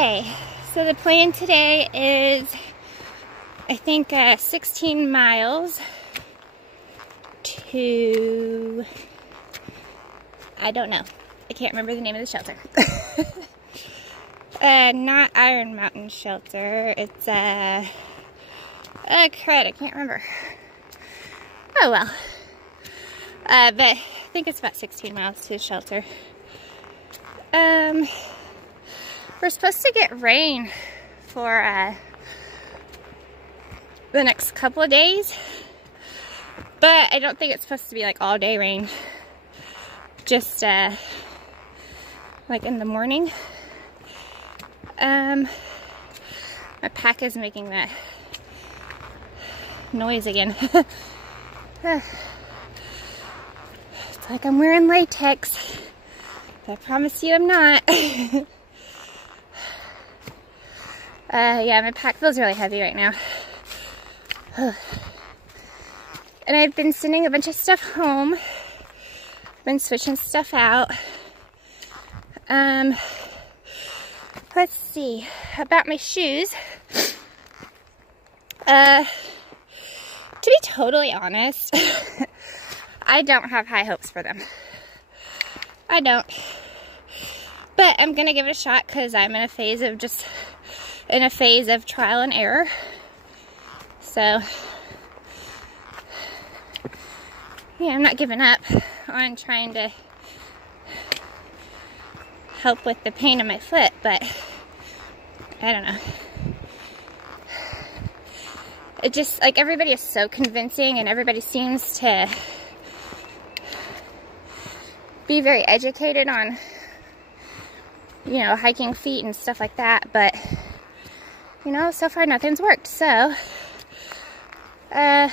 Okay, so the plan today is, I think, 16 miles to, I don't know. I can't remember the name of the shelter. Not Iron Mountain Shelter. It's, crud, I can't remember. Oh well. But I think it's about 16 miles to the shelter. We're supposed to get rain for the next couple of days, but I don't think it's supposed to be like all day rain. Just like in the morning. My pack is making that noise again. It's like I'm wearing latex. I promise you I'm not. Yeah, my pack feels really heavy right now. And I've been sending a bunch of stuff home. Been switching stuff out. Let's see. About my shoes. To be totally honest, I don't have high hopes for them. I don't. But I'm gonna give it a shot because I'm in a phase of trial and error. So yeah, I'm not giving up on trying to help with the pain in my foot, but I don't know. It just, like, everybody is so convincing and everybody seems to be very educated on, you know, hiking feet and stuff like that, but, you know, so far nothing's worked. So I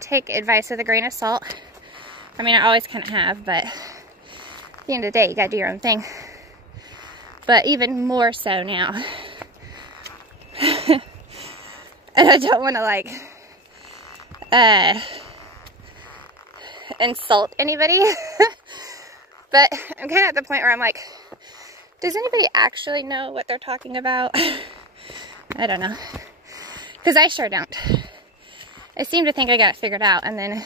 take advice with a grain of salt. I mean, I always kind of have, but at the end of the day, you gotta do your own thing. But even more so now. And I don't want to, like, insult anybody. But I'm kind of at the point where I'm like, does anybody actually know what they're talking about? I don't know. Because I sure don't. I seem to think I got it figured out, and then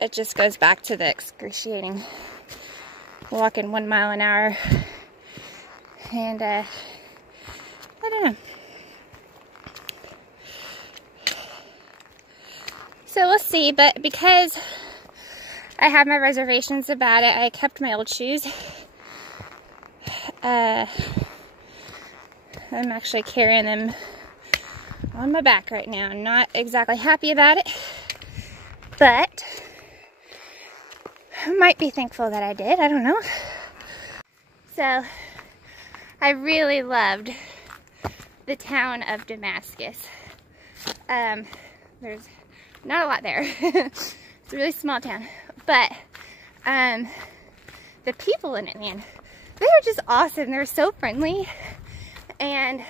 it just goes back to the excruciating walking 1 mile an hour. And, I don't know. So we'll see, but because I have my reservations about it, I kept my old shoes. I'm actually carrying them on my back right now. I'm not exactly happy about it, but I might be thankful that I did. I don't know. So I really loved the town of Damascus. There's not a lot there. It's a really small town, but the people in it, man, they were just awesome. They were so friendly, and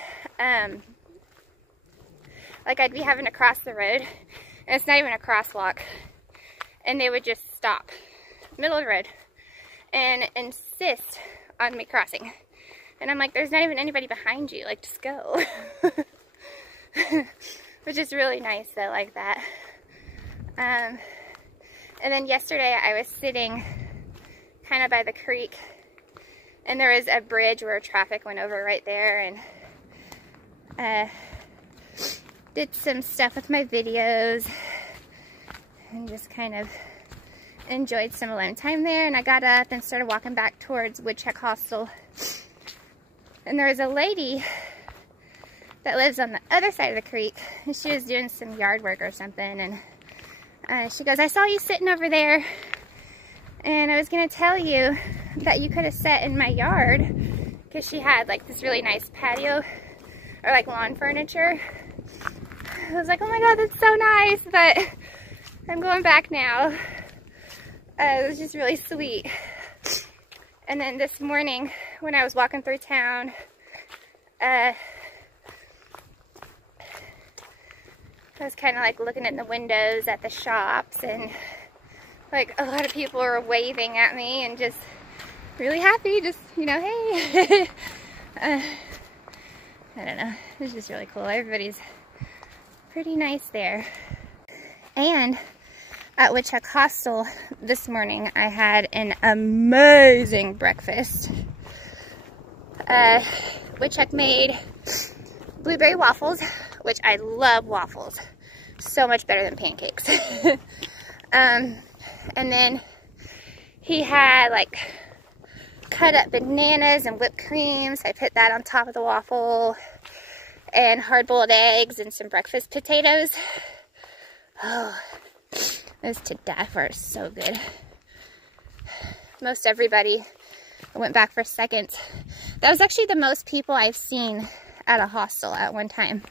like, I'd be having to cross the road, and it's not even a crosswalk, and they would just stop middle of the road and insist on me crossing. And I'm like, there's not even anybody behind you, like, just go. Which is really nice though, like that. And then yesterday I was sitting kind of by the creek, and there was a bridge where traffic went over right there, and did some stuff with my videos and just kind of enjoyed some alone time there. And I got up and started walking back towards Woodchuck Hostel, and there was a lady that lives on the other side of the creek, and she was doing some yard work or something, and she goes, I saw you sitting over there, and I was going to tell you that you could have sat in my yard, because she had like this really nice patio, or like lawn furniture. I was like, oh my god, that's so nice, but I'm going back now. It was just really sweet. And then this morning, when I was walking through town, I was kind of like looking in the windows at the shops, and like a lot of people were waving at me and just really happy, just, you know, hey. I don't know, it's just really cool. Everybody's pretty nice there. And at Woodchuck Hostel this morning, I had an amazing breakfast. Woodchuck made blueberry waffles, which I love waffles. So much better than pancakes. And then he had like cut up bananas and whipped cream, so I put that on top of the waffle, and hard-boiled eggs and some breakfast potatoes. Oh, it was to die for. It's so good. Most everybody went back for seconds. That was actually the most people I've seen at a hostel at one time.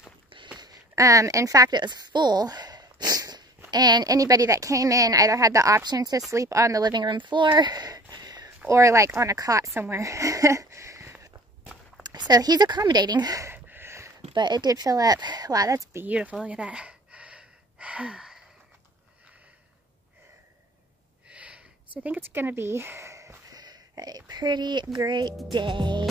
In fact, it was full, and anybody that came in either had the option to sleep on the living room floor or like on a cot somewhere. So he's accommodating, but it did fill up. Wow, that's beautiful. Look at that. So I think it's gonna be a pretty great day.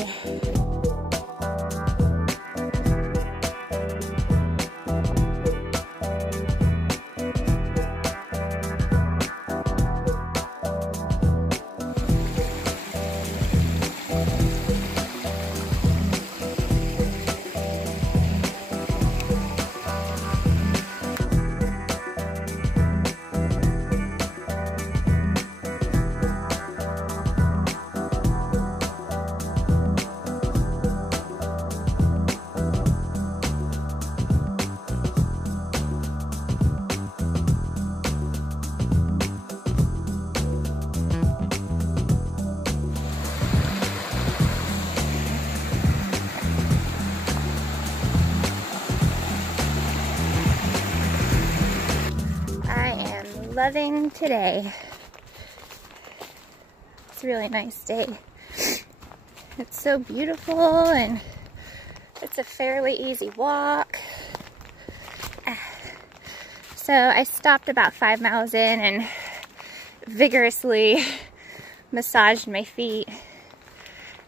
Loving today. It's a really nice day. It's so beautiful, and it's a fairly easy walk. So I stopped about 5 miles in and vigorously massaged my feet.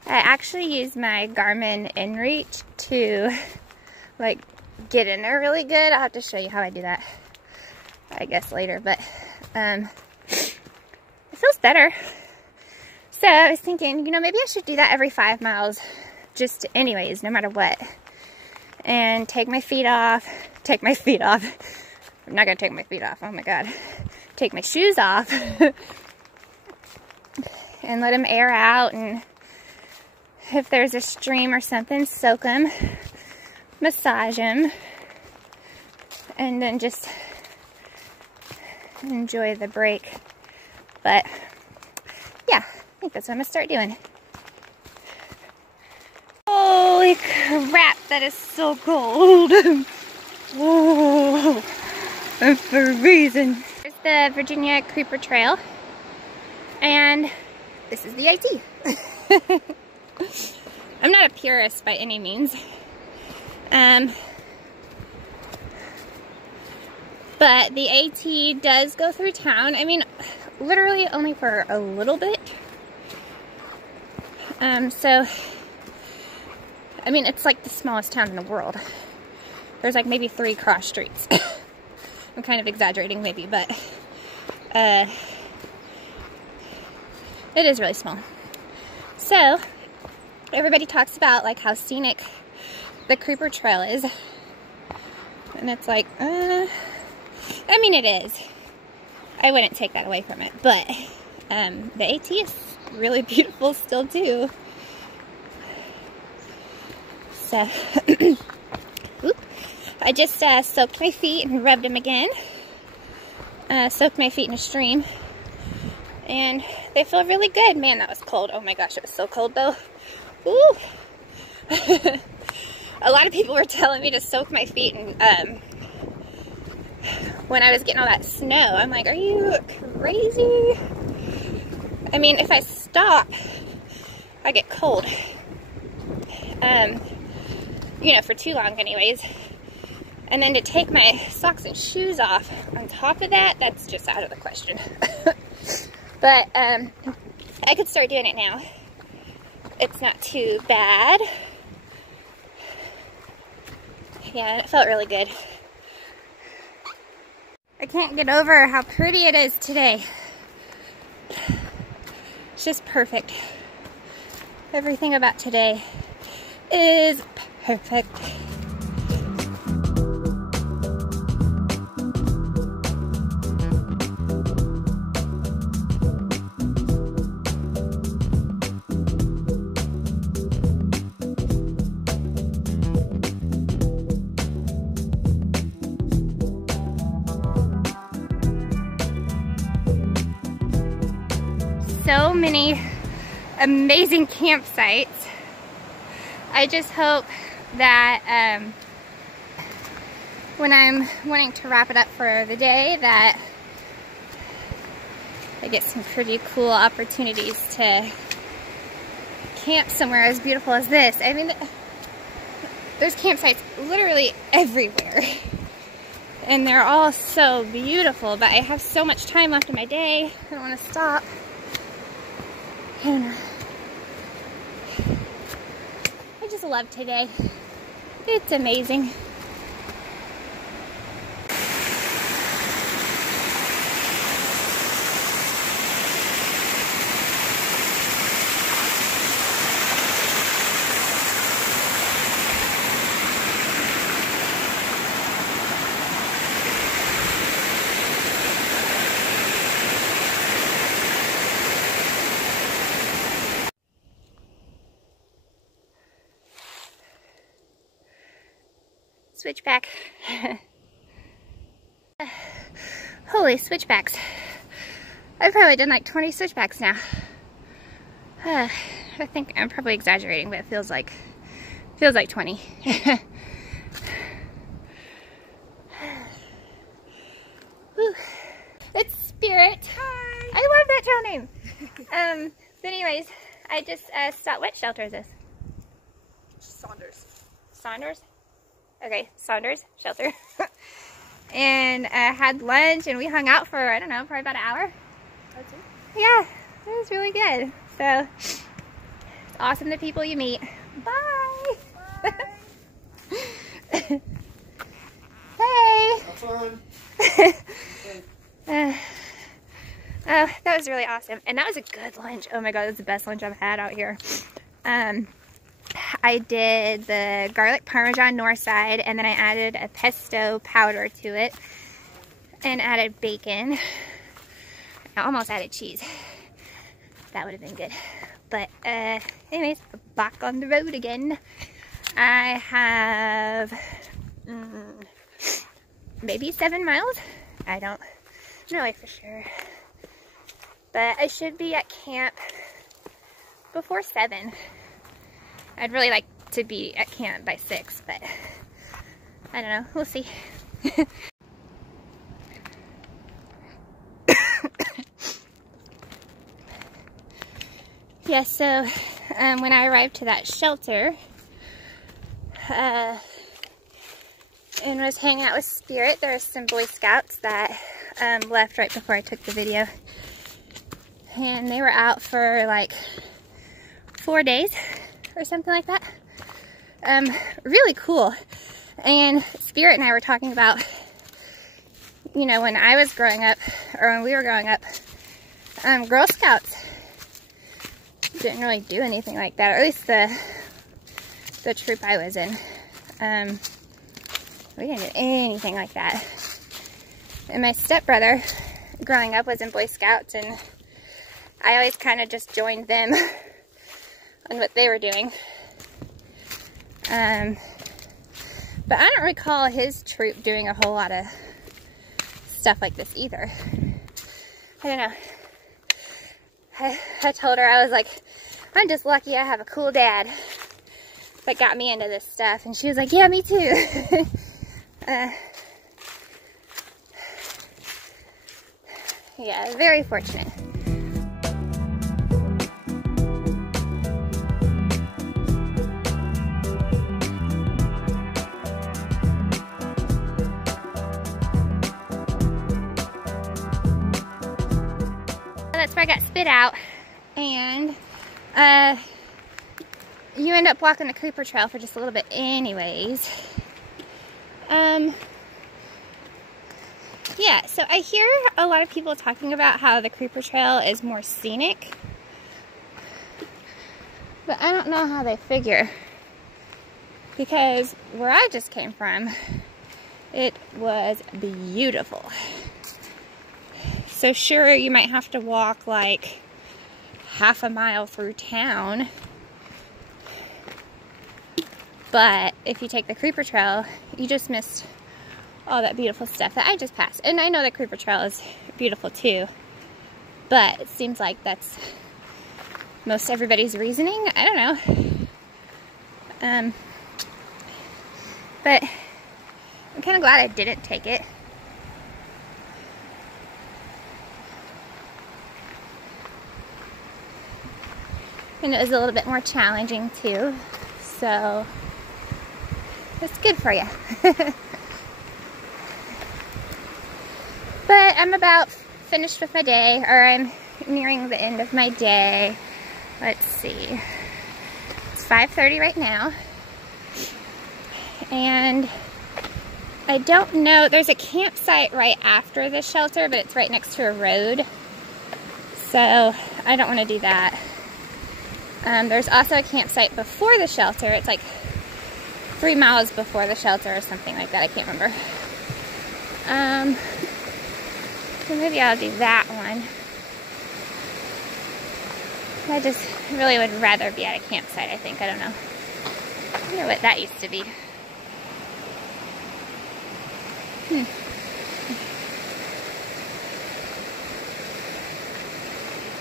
I actually used my Garmin InReach to like get in there really good. I'll have to show you how I do that, I guess, later, but it feels better. So I was thinking, you know, maybe I should do that every 5 miles, just anyways, no matter what. And take my feet off. I'm not gonna take my feet off, oh my god. Take my shoes off and let them air out, and if there's a stream or something, soak them, massage them, and then just enjoy the break. But yeah, I think that's what I'm gonna start doing. Holy crap, that is so cold. Whoa, I'm freezing. There's the Virginia Creeper Trail, and this is the AT. I'm not a purist by any means. But the AT does go through town. I mean, literally only for a little bit. So, I mean, it's like the smallest town in the world. There's like maybe 3 cross streets. I'm kind of exaggerating maybe, but it is really small. So, everybody talks about like how scenic the Creeper Trail is. And it's like, I mean, it is. I wouldn't take that away from it, but the AT is really beautiful still too. So, I just soaked my feet and rubbed them again. Soaked my feet in a stream, and they feel really good. Man, that was cold. Oh my gosh, it was so cold though. Ooh. A lot of people were telling me to soak my feet in when I was getting all that snow. I'm like, are you crazy? I mean, if I stop, I get cold. You know, for too long anyways. And then to take my socks and shoes off on top of that, that's just out of the question. But I could start doing it now. it's not too bad. Yeah, it felt really good. I can't get over how pretty it is today. It's just perfect. Everything about today is perfect. So many amazing campsites. I just hope that when I'm wanting to wrap it up for the day, that I get some pretty cool opportunities to camp somewhere as beautiful as this. I mean, there's campsites literally everywhere. And they're all so beautiful, but I have so much time left in my day. I don't want to stop. I don't know. I just love today. It's amazing. Switchback. Holy switchbacks. I've probably done like 20 switchbacks now. I think I'm probably exaggerating, but it feels like 20. It's Spirit. Hi. I love that trail name. But anyways, I just stopped. What shelter is this? Saunders. Saunders? Okay, Saunders shelter. And had lunch, and we hung out for, I don't know, probably about an hour. That's it? Yeah, it was really good. So, it's awesome the people you meet. Bye! Bye. Hey! Have fun. Oh, that was really awesome. And that was a good lunch. Oh my god, that's the best lunch I've had out here. I did the garlic parmesan north side, and then I added a pesto powder to it and added bacon. I almost added cheese. That would have been good. But anyways, back on the road again. I have maybe 7 miles. I don't know for sure. But I should be at camp before 7. I'd really like to be at camp by 6, but I don't know. We'll see. Yeah, so when I arrived to that shelter and was hanging out with Spirit, there were some Boy Scouts that left right before I took the video. And they were out for like 4 days or something like that. Really cool. And Spirit and I were talking about, you know, when I was growing up, or when we were growing up, Girl Scouts didn't really do anything like that, or at least the troop I was in. We didn't do anything like that. And my stepbrother, growing up, was in Boy Scouts, and I always kind of just joined them on what they were doing. But I don't recall his troop doing a whole lot of stuff like this either. I don't know. I told her, I was like, I'm just lucky I have a cool dad that got me into this stuff. And she was like, yeah, me too. Yeah, very fortunate. That's where I got spit out, and you end up walking the creeper trail for just a little bit anyways. Yeah, so I hear a lot of people talking about how the creeper trail is more scenic, but I don't know how they figure, because where I just came from, it was beautiful. So sure, you might have to walk like half a mile through town, but if you take the creeper trail, you just missed all that beautiful stuff that I just passed. And I know the creeper trail is beautiful too, but it seems like that's most everybody's reasoning. I don't know. But I'm kind of glad I didn't take it. And it was a little bit more challenging too, so it's good for you. But I'm about finished with my day, or I'm nearing the end of my day. Let's see. It's 5:30 right now. And I don't know, there's a campsite right after the shelter, but it's right next to a road. So I don't want to do that. There's also a campsite before the shelter. It's like 3 miles before the shelter or something like that. I can't remember. So maybe I'll do that one. I just really would rather be at a campsite, I think. I don't know. I wonder what that used to be.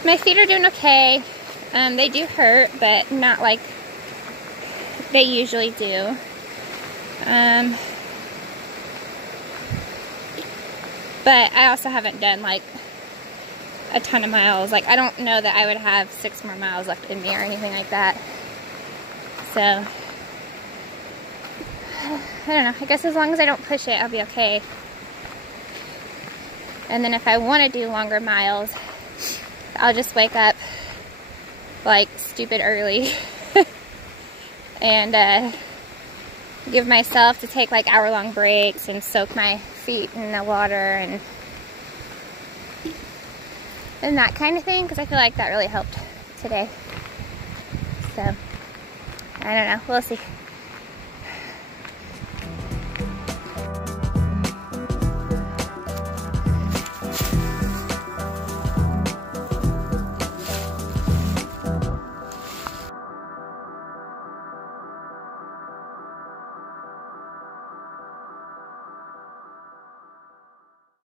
My feet are doing okay. They do hurt, but not like they usually do. But I also haven't done like a ton of miles. Like, I don't know that I would have 6 more miles left in me or anything like that. So, I don't know. I guess as long as I don't push it, I'll be okay. And then if I want to do longer miles, I'll just wake up like stupid early and give myself to take like hour-long breaks and soak my feet in the water and that kind of thing, because I feel like that really helped today. So, I don't know. We'll see.